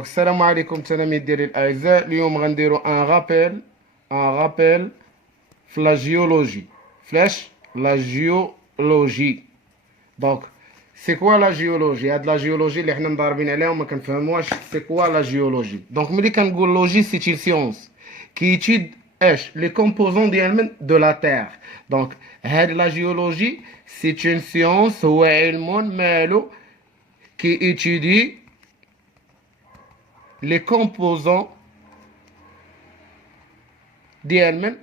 دونك السلام عليكم تلاميذ ديالي الاعزاء. اليوم غنديرو ان رابيل في لا جيولوجي. لا جيولوجي. دونك سي كوا لا جيولوجي؟ هاد لا جيولوجي اللي حنا مضاربين عليها وما كنفهموهاش. سي كوا لا جيولوجي؟ دونك ملي كنقول لوجي سي تي سيونس كي يتيد اش لي كومبوزون ديال من دو لا تير. دونك هاد لا جيولوجي سي اون سيونس، هو علم مالو كي étudie les composants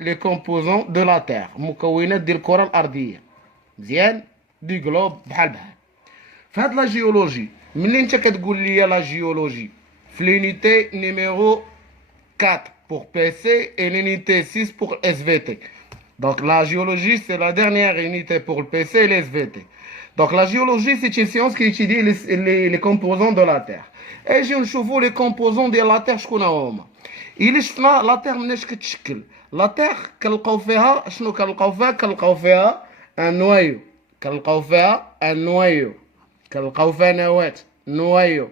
les composants de la Terre، مكونات ديال الكرة الأرضية. مزيان دي جلوب بحال فهاد لا جيولوجي. ملي انت كتقول لي لا جيولوجي في لونيتي نيميرو 4 pour PC et l'unité 6 pour SVT. Donc la géologie c'est la dernière unité pour le PC et les SVT. Donc la géologie c'est une science qui étudie les composants de la Terre. Et j'ai نشوفوا les composants de la Terre شكون هما. إلا شفنا لا تير مناش كتشكل. لا تير كنلقاو فيها شنو؟ كنلقاو فيها ان نوايو. كنلقاو فيها نواة. نوايو.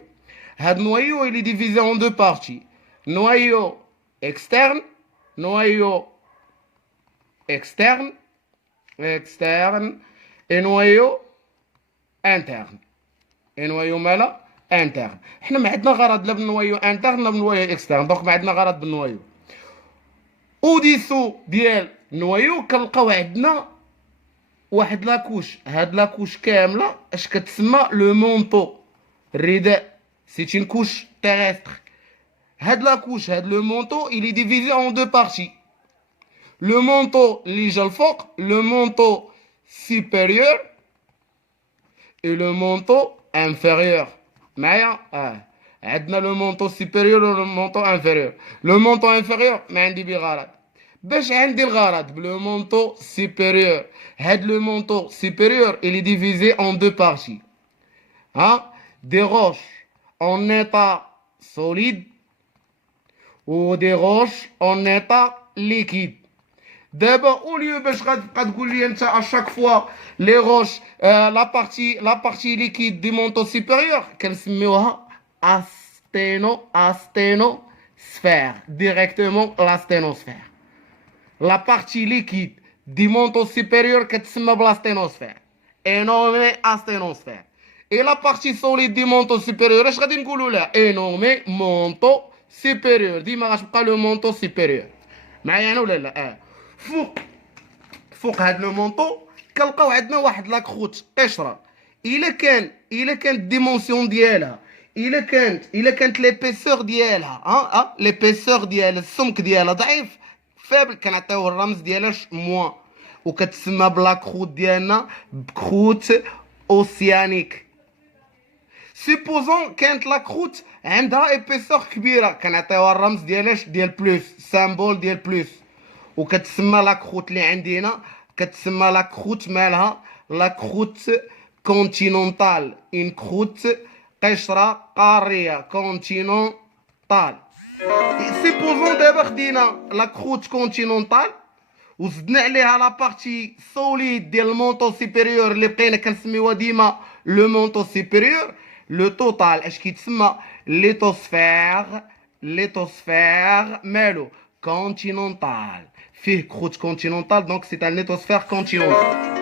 هاد نوايو il est divisé en deux parties. Noyau externe et noyau interne. مالا interne. حنا ما عندنا غرض لا بالنوايو interne لا بالنوايو externe. دونك ما عندنا غرض بالنوايو. اوديسو ديال نوايو كنلقاو عندنا واحد لاكوش. هاد لاكوش كامله اش كتسمى لو مونطو، الرداء. سي اون كوش تيرستر. هاد لاكوش لو مونطو il est divisé en deux parties. Le manteau اللي جا الفوق، le manteau supérieur et le manteau inférieur. معايا؟ عندنا le manteau supérieur و le manteau inférieur. Le manteau inférieur ما عندي بيه غرض. باش عندي الغرض بلو manteau supérieur. هاد le manteau supérieur il est divisé en deux parties. Des roches en état solide ou des roches en état liquide. D'abord, au lieu باش غتبقى تقول لي انت à chaque fois les roches la partie liquide du manteau supérieur كنسميوها asténosphère. Directement l'asténosphère. La partie liquide du manteau supérieur كتسمى بالاسténosphère. Énommée asténosphère. Et la partie solide du manteau supérieur اش غادي نقولوا لها؟ énommée manteau supérieur. ديما غتبقى le manteau supérieur. معايا انا ولا لا؟ فوق هاد لو مونطو كنلقاو عندنا واحد لاكروت قشره. الا كانت ديمونسيون ديالها، الا كانت ليبيسور ديالها ليبيسور ديال السمك ديالها ضعيف فابل، كنعطيوه الرمز ديالها موان، وكتسمى بلاكروت ديالنا بكروت اوسيانيك. سيبوزون كانت لاكروت عندها ايبيسور كبيره، كنعطيوها الرمز ديالها ديال بلوس، سامبول ديال بلوس. وكتسمى لاكروت اللي عندنا كتسمى لاكروت مالها لاكروت كونتينونتال. اون كروت قشره قاريه كونتينونتال. سيبوزون دابا خدينا لاكروت كونتينونتال وزدنا عليها لا بارتي سوليد ديال المونطو سوبيريور اللي بقينا كنسميوها ديما لو مونطو سوبيريور. لو توتال اش كيتسمى ليتوسفير مالو continental. فيه كروت كونتينونتال. دونك سي ان ليتوسفير كونتينونتال.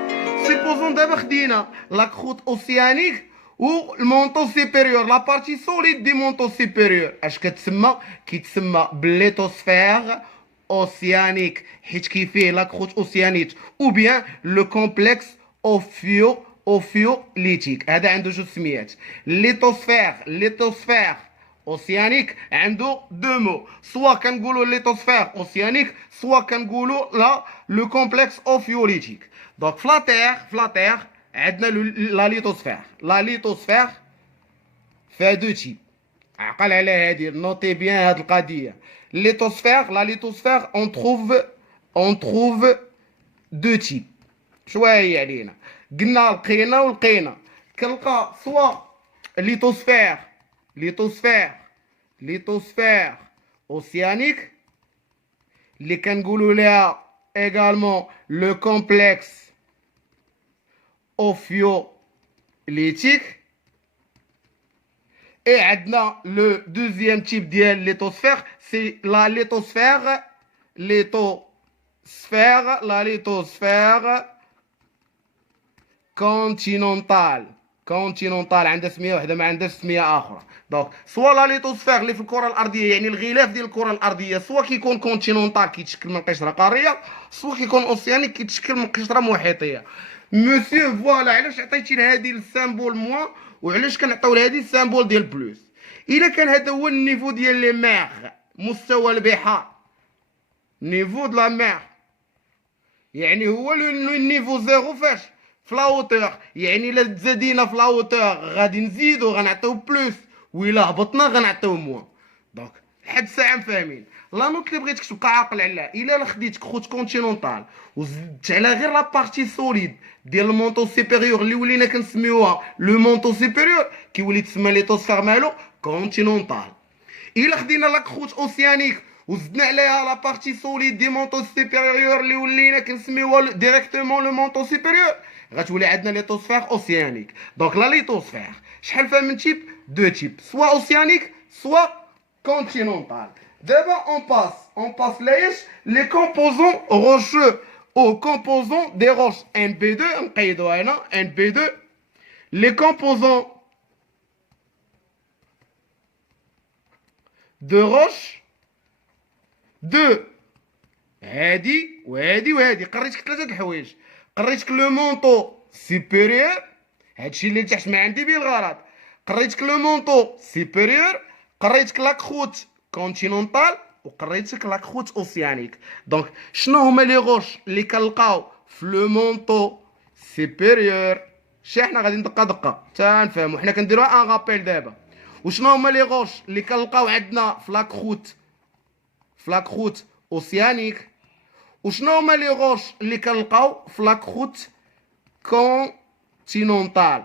سيبوزون دابا خدينا لا كروت اوسيانيك و المونطو سوبيريور. لا بارتي سوليد دي مونطو سوبيريور اش كيتسمى بالليتوسفير اوسيانيك، حيت كيفيه لا كروت اوسيانيك او بيان لو كومبلكس اوفيوليتيك. هذا عنده جوج سميات. ليتوسفير اوسيانيك عنده دو مو، سوا كنقولوا ليتوسفير اوسيانيك سوا كنقولوا لا لو كومبلكس اوفيوليتيك. دونك فلاتير عندنا لا ليتوسفير فيها دو تيب. عقل على هادي، نوتي بيان هاد القضيه. لا ليتوسفير اون تروف دو تيب. شويه هي علينا قلنا لقينا ولقينا. كنلقى سوا ليتوسفير اوسيانيك اللي كنقولوا لها également le complexe ophiolithique Et عندنا le deuxième type ديال lithosphère, c'est la lithosphère, la lithosphère continentale. كونتينونتال عندها سميه واحده ما عندهاش سميه اخرى. دونك سوا لا ليتوسفير اللي في الكره الارضيه يعني الغلاف ديال الكره الارضيه سوا كيكون كونتينونتال كيتشكل من قشره قاريه سوا كيكون اوسيانيك كيتشكل من قشره محيطيه. مسيو فوالا علاش عطيتي لهادي السامبول موان وعلاش كنعطيو لهادي السامبول ديال بلوس. الا كان هذا هو النيفو ديال لي ميغ مستوى البحار نيفو دو لا ميغ يعني هو النيفو زيرو فاش في لاوتور يعني الا تزادينا في لاوتور غادي نزيدو غنعطيو بلوس وإلا هبطنا غنعطيو موان. دونك لحد الساعه فاهمين. لا نوت اللي بغيتك تبقى عاقل عليها الا خديت خوت كونتينونتال وزدت على غير لا بارتي سوليد ديال المونطو سوبيريور اللي ولينا كنسميوها لو مونطو سوبيريور كيولي تسمى ليتوسفير مالو كونتينونتال. الا خدينا لا خوت اوسيانيك وزدنا عليها لا بارتي سوليد دي مونطو سوبيريور اللي ولينا كنسميوها ديريكتومون لو مونطو سوبيريور غتولي عندنا ليتوسفير اوسيانيك. دونك لا ليتوسفير شحال فيها من تيب؟ دو تيب سوا اوسيانيك سوا continental. D'abord, on passe les composants rocheux aux composants des roches. NB2, NB2, les composants de roche de هادي وهادي وهادي. قريتك ثلاثة الحوايج. قريتك لو مونطو سوبيريور هادشي اللي تحت ما عندي به الغرض. قريتك لو مونطو سوبيريور قريتك لا كروت كونتينونتال وقريتك لا كروت اوسيانيك. دونك شنو هما لي غوش اللي كنلقاو في لو مونطو سوبيريور؟ شي حنا غادي ندقه دقه حتى نفهمو حنا كنديرو ان غابيل دابا. وشنو هما لي غوش اللي كنلقاو عندنا في لا كروت اوسيانيك؟ وشنو هما لي غوش اللي كنلقاو في لا كروت كونتينونتال؟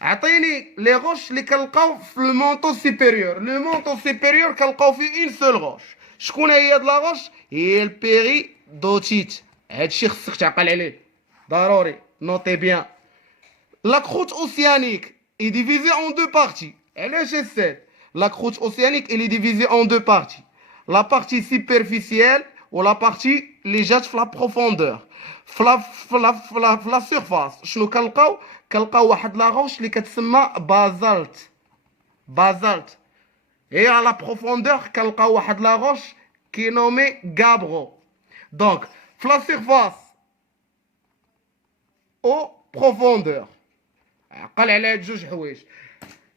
عطيني لي غوش اللي كنلقاو في المونطو سوبيريور. لو مونطو سوبيريور كنلقاو فيه اون سول غوش. شكون هي هاد لا غوش؟ هي البيريدوتيت. هادشي خصك تعقل عليه ضروري نوتي بيان. لا كروت اوسيانيك اي ديفيزي اون دو بارتي. علاش السيد؟ لا كروت اوسيانيك اي ديفيزي اون دو بارتي. لا بارتي سوبرفيسيال و لا بارتي اللي جات في لا بروفوندور. في لا سيرفاس شنو كنلقاو واحد لا غوش اللي كتسمى بازالت. هي على لا بروفوندور كنلقاو واحد لا غوش كي نومي غابرو. دونك في لا سيرفاس او بروفوندور عقل على هاد جوج حوايج.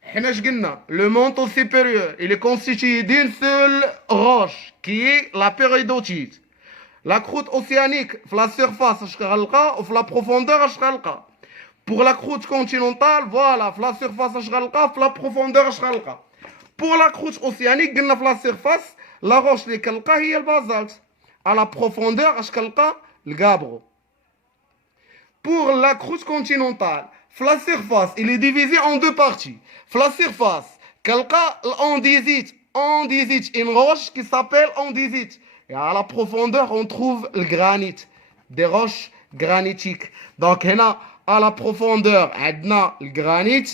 حنا اش قلنا؟ لو مونطو سوبيريور il est constitué d'une seule roche qui est la péridotite. La croûte océanique في la surface اش غنلقى وفي la profondeur اش غنلقى. Pour la croûte continentale voilà في la surface اش غنلقى في la profondeur اش غنلقى. Pour la croûte océanique قلنا في la surface la roche اللي كنلقى هي البازالت. à la profondeur اش كنلقى؟ الغابرو. Pour la croûte continentale la surface il est divisé en deux parties. La surface andésite, une roche qui s'appelle andésite. Et à la profondeur on trouve le granit, des roches granitiques. Donc à la profondeur on a le granit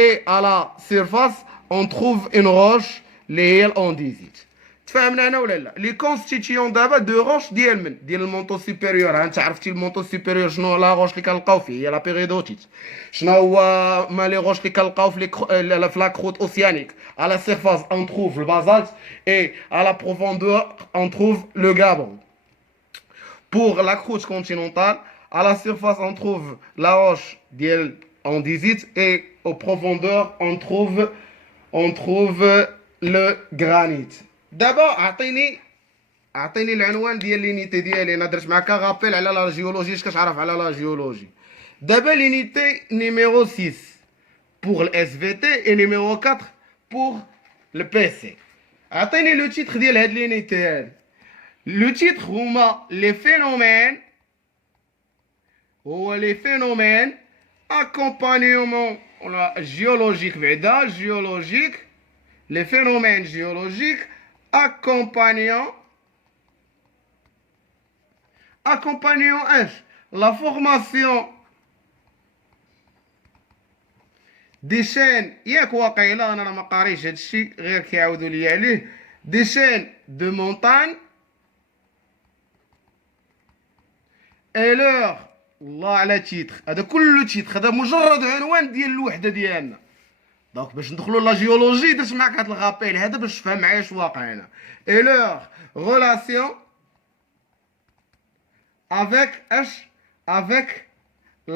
et à la surface on trouve une roche l'andésite. تفهمنا انا ولا لا؟ لي كونستيتيون دابا دو روش ديال المونطو سوبيريور. انت عرفتي المونطو سوبيريور شنو لا روش اللي كنلقاو فيه؟ هي لا بيريدوتيت. شنو هو ما لي روش اللي كنلقاو في لا كروت اوسيانيك؟ على لا سيرفاس اون تروف البازالت اي على لا بروفوندور اون تروف لو غابرو. بور لا كروت كونتينونتال على لا سيرفاس اون تروف لا روش ديال انديزيت اي او بروفوندور اون تروف لو غرانيت. دابا عطيني العنوان ديال لينيتي ديالي. انا درت معاك غابيل على لا جيولوجي. اش كتعرف على لا جيولوجي؟ دابا لينيتي نيميرو 6 pour الاس في تي et نيميرو 4 pour le بي سي. عطيني لو تيتر ديال هاد لينيتي هادي. لو تيتر هما لي فينومين accompagnement géologique بعدا géologique les phénomènes géologiques accompagnant la formation دي شين ياك واقيلا انا ما قاريش هادشي غير كيعاودوا لي عليه دي شين دو مونتان الوغ والله على تيتر هذا كله تيتر هذا مجرد عنوان ديال الوحده ديالنا دونك باش ندخلوا لا جيولوجي درت معاك هاد الغابيل هذا باش تفهم معايا اش واقع هنا الوغ غولاسيون avec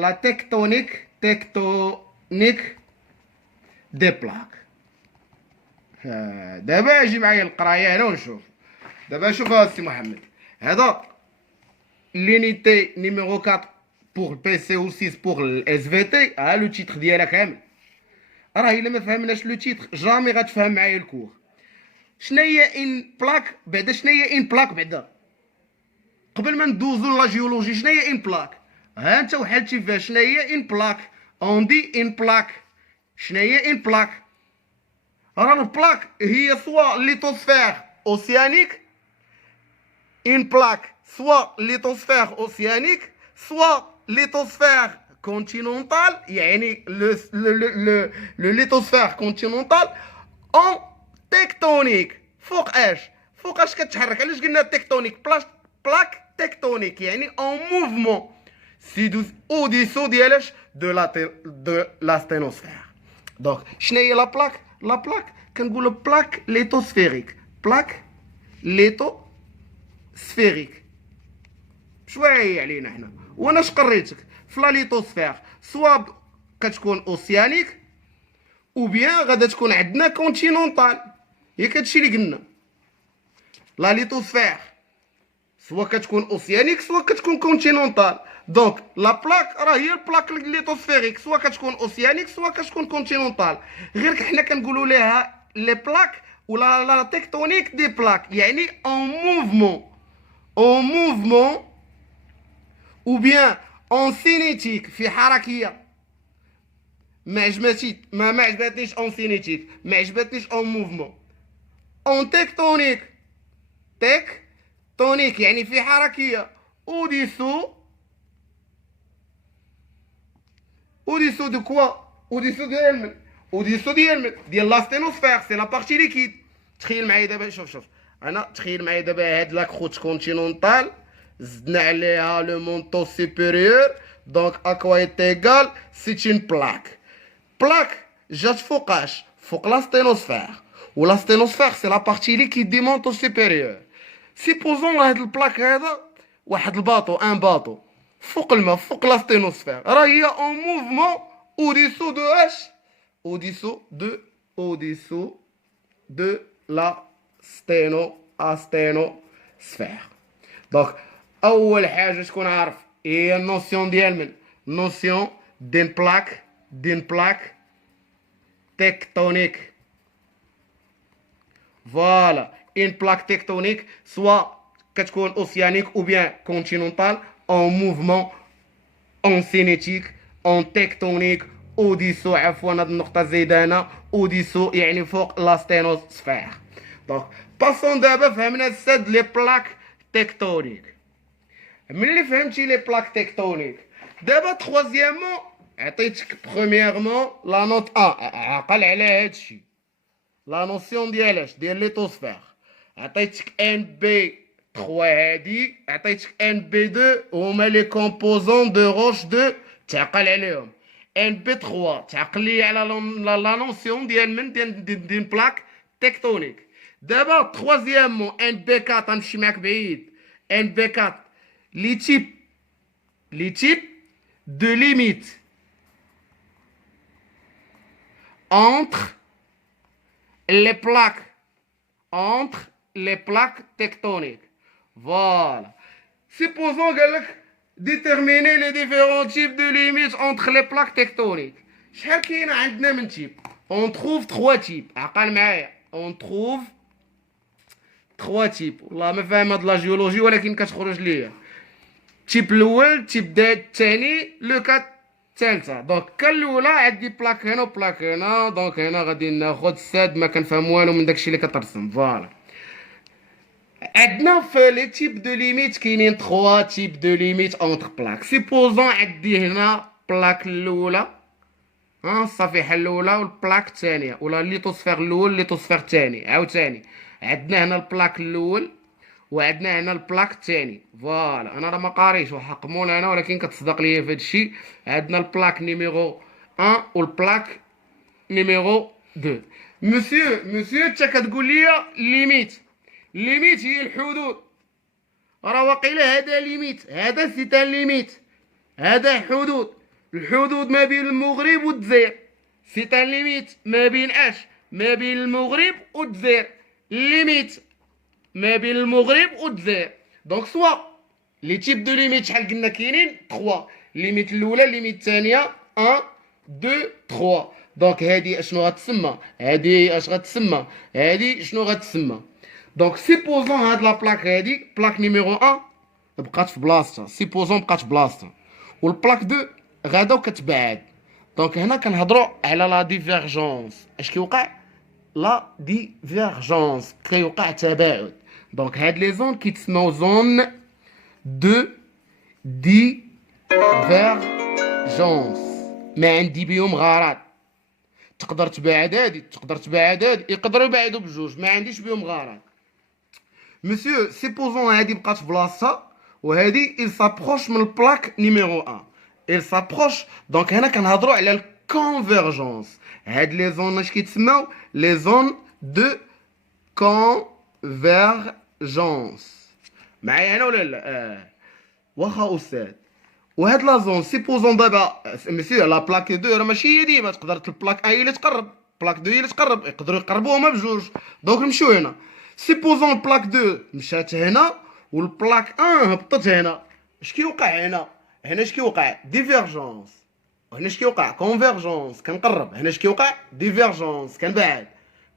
la tectonique des plaques. دابا اجي معايا القرايه هنا ونشوف دابا شوف السي محمد هذا l'unité numéro 4 pour le PC ou 6 pour le SVT ها لو تيتر ديالها كامل راه الا ما فهمناش لو تيتر جامي غتفهم معايا الكور شنو هي ان بلاك بعدا شنو هي ان بلاك بعدا قبل ما ندوزو لا جيولوجي شنو هي ان بلاك ها انت وحالتي فيها شنو هي ان بلاك اون دي ان بلاك شنو هي ان بلاك راه البلاك هي سوا ليتوسفير اوسيانيك ان بلاك سوا ليتوسفير اوسيانيك سوا ليتوسفير كونتينونتال يعني لو ليتوسفير كونتينونتال اون تكتونيك فوق اش كتحرك علاش قلنا تكتونيك بلاك تكتونيك يعني اون موفمون او ديسو ديالاش دو لا ستينوسفير دونك شنو هي لا بلاك كنقولوا بلاك ليتوسفيريك بلاك ليتوسفيريك شويه علينا حنا وانا اش قريتك في لا ليتوسفير سوا كتكون اوسيانيك او بيان غادا تكون عندنا كونتينونتال ياك هادشي اللي قلنا لا ليتوسفير سوا كتكون اوسيانيك سوا كتكون كونتينونتال دونك لا بلاك راه هي البلاك ليتوسفيريك سوا كتكون اوسيانيك سوا كتكون كونتينونتال غير حنا كنقولوا ليها لي بلاك ولا لا تكتونيك دي بلاك يعني اون موفمون ou bien en cinétique في حركيه ما عجبتنيش en cinétique ما عجبتنيش en mouvement en tectonique يعني في حركيه au-dessous de quoi au-dessous ديال لا ستينوسفير سي لا بارتي ليكيد تخيل معايا دابا شوف انا تخيل معايا دابا هاد لا كروت كونتينونتال زدنا عليها لو مونطو سوبيريور دونك اكوا ايتيغال سي اون بلاك جات فوقاش فوق لا ستينوسفير و لا ستينوسفير سي لا بارتي ليكيد دي مونطو سوبيريور سيبوزون هاد البلاك هذا واحد الباطو ان باطو فوق الماء فوق لا ستينوسفير راه هي اون موفمون au-dessous de اش au-dessous de la sténosphère دونك اول حاجه تكون عارف هي النوسيون ديال من نوسيون دين بلاك تكتونيك فوالا ان بلاك تكتونيك سوا كتكون اوسيانيك او بيان كونتينونتال اون موفمون اون سينيتيك اون تكتونيك اوديسو عفوا هاد النقطه زيدانه اوديسو يعني فوق لا ستينوسفير دونك باسون دابا فهمنا السد لي بلاك تكتونيك ملي فهمتي لي بلاك تكتونيك دابا تخوازيامون عطيتك برومييرمون لا نوت 1 عقل على هادشي لا نوسيون ديالاش ديال ليتوسفير عطيتك ان بي 3 هادي عطيتك ان بي 2 هما لي كومبوزون دو روش 2 تعقل عليهم ان بي 3 تعقل لي على لا نوسيون ديال من ديال بلاك تكتونيك دابا تخوازيامون ان بي 4 غنمشي معاك بعيد ان بي 4 les types de limites entre les plaques tectoniques. Voilà. Supposons que déterminer les différents types de limites entre les plaques tectoniques. شحال كاين عندنا من type? On trouve 3 types. عقل معايا. On trouve 3 types. والله ما فاهم هاد لا جيولوجي ولكن كتخرج ليا. تيب الاول تيب الثاني لو كات الثالثه دونك كان الاولى عندي بلاك هنا وبلاك هنا دونك هنا غادي ناخذ الساد ما كنفهم والو من داكشي اللي كترسم فوالا عندنا في لي تيب دو ليميت كاينين 3 تيب دو ليميت اونتر بلاك سيبوزون عندي هنا بلاك الاولى الصفيحه الاولى والبلاك الثانيه، ولا الليتوسفير الاول الليتوسفير الثاني. عاوتاني عندنا هنا البلاك الاول وعندنا هنا البلاك الثاني. فوالا انا راه ما قاريش وحق مولانا، ولكن كتصدق ليا في هذا الشيء. عندنا البلاك نيميرو 1 والبلاك نيميرو 2. مسيو انت كتقول لي ليميت. ليميت هي الحدود، راه واقيلا هذا ليميت، هذا سي ان ليميت، هذا حدود. الحدود ما بين المغرب والجزائر، سي ان ليميت ما بين ما بين المغرب والجزائر. ليميت ما بين المغرب والجزائر. دونك سوا لي تيب دو ليميت شحال قلنا كاينين 3. ليميت الاولى، ليميت الثانيه 1 2 3. دونك هادي اشنو غتسمى، هادي اش غتسمى، هادي شنو غتسمى. دونك سيبوزون هاد لا بلاك هادي بلاك نيميرو 1 بقات في بلاصتها، سيبوزون بقات في بلاصتها، والبلاك 2 غادا وكتبعد. دونك هنا كنهضروا على لا ديفيرجونس. اش كيوقع؟ لا ديفيرجونس، كيوقع تباعد. دونك هاد لي زون كيتسموا زون دو ديفيرجونس، ما عندي بهم غرض. تقدر تباعد هادي، تقدر تباعد هادي، يقدروا يبعدوا بجوج، ما عنديش بهم غرض. مسيو سيبوزون هادي بقات في بلاصتها وهادي il s'approche من البلاك نيميرو 1. il s'approche. دونك هنا كنهضروا على الكونفيرجونس. هاد لي زون اش كيتسموا؟ لي زون دو كونفيرجونس. معايا هنا ولا لا؟ واخا استاذ. وهاد لا زون سيبوزون دابا مسيو لا بلاك 2 راه ماشي هي ديما، تقدر البلاك 1 هي اللي تقرب، بلاك 2 هي اللي تقرب، يقدروا يقربوهما بجوج. دونك نمشيو هنا. سيبوزون البلاك 2 مشات هنا والبلاك 1 هبطت هنا. اش كيوقع هنا؟ هنا اش كيوقع؟ ديفيرجونس. وهنا اش كيوقع؟ كونفيرجونس، كنقرب. هنا اش كيوقع؟ ديفيرجونس، كنبعد.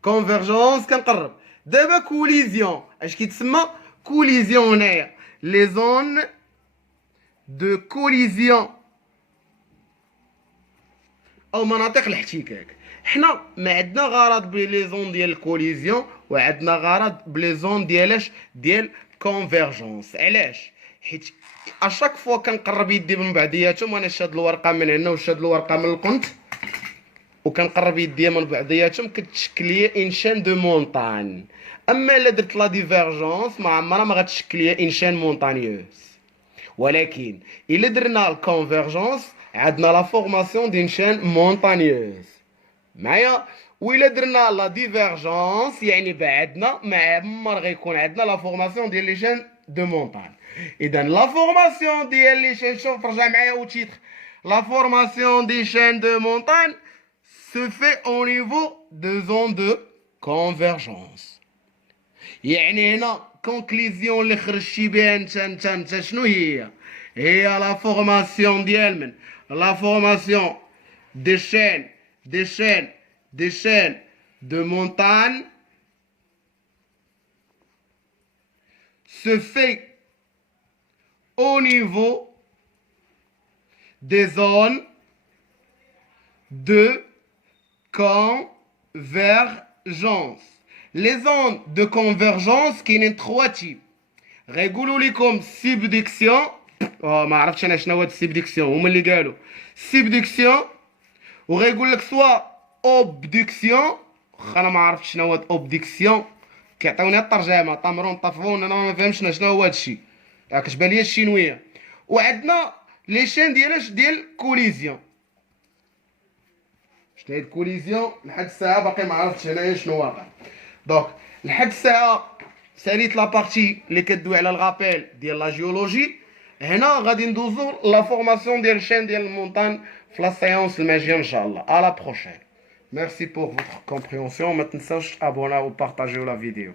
كونفيرجونس، كنقرب. دابا كوليزيون اش كيتسمى؟ كوليزيون هنايا لي زون دو كوليزيون او مناطق الاحتكاك. حنا ما عندنا غرض بلي زون ديال الكوليزيون وعندنا غرض بلي زون ديالاش ديال كونفيرجونس. علاش؟ حيت اشاك فوا كنقرب يدي من بعضياتهم، وانا شاد الورقه من هنا وشاد الورقه من القنت وكنقرب يدي من بعضياتهم، كتشكل لي انشان دو مونطان. اما الا درت لا ديفيرجونس ما عمرها ما غتشكل لي انشان مونطانيوس. ولكن الا درنا الكونفيرجونس عندنا لا فورماسيون دين شان مونطانيوز. معايا؟ وإلا درنا لا ديفيرجونس يعني بعدنا، ما عمر غيكون عندنا لا فورماسيون ديال لي شان دو مونطان. اذا لا فورماسيون ديال لي شان، شوف رجع معايا او تيتر، لا فورماسيون دي شان دو مونطان se fait au niveau de zone de convergence. يعني هنا كونكليزيون اللي خرجتي بها انت شنو هي؟ هي لا فورماسيون ديال من؟ لا فورماسيون دي شين دو مونتاgne se fait au niveau des zones de convergence. Les zones de convergence كاينين 3 تيب. غيقولوا لكم سيبديكسيون، ما عرفتش انا شنو هاد السيبديكسيون، هما اللي قالوا سيبديكسيون. وغيقول لك سوا اوبديكسيون، انا ما عرفتش شنو هاد اوبديكسيون، كيعطيوني الترجمه طمرون طفرون، انا ما فهمتش شنو هو هادشي، كتبان ليا الشينويه. وعندنا لي شين ديالاش ديال كوليزيون. شنو هي الكوليزيون؟ لحد الساعه باقي ما عرفتش انايا شنو واقع. دونك لحد الساعه ساليت لابارتي اللي كدوي على الغابيل ديال لا جيولوجي. هنا غادي ندوزو لا فورماسيون ديال الشين ديال المونطان في لا سيونس الماجيه ان شاء الله. ا لا بروشين. ميرسي بور فوتر كومبريونسيون. ما تنساوش ابونا و بارطاجيو لا فيديو.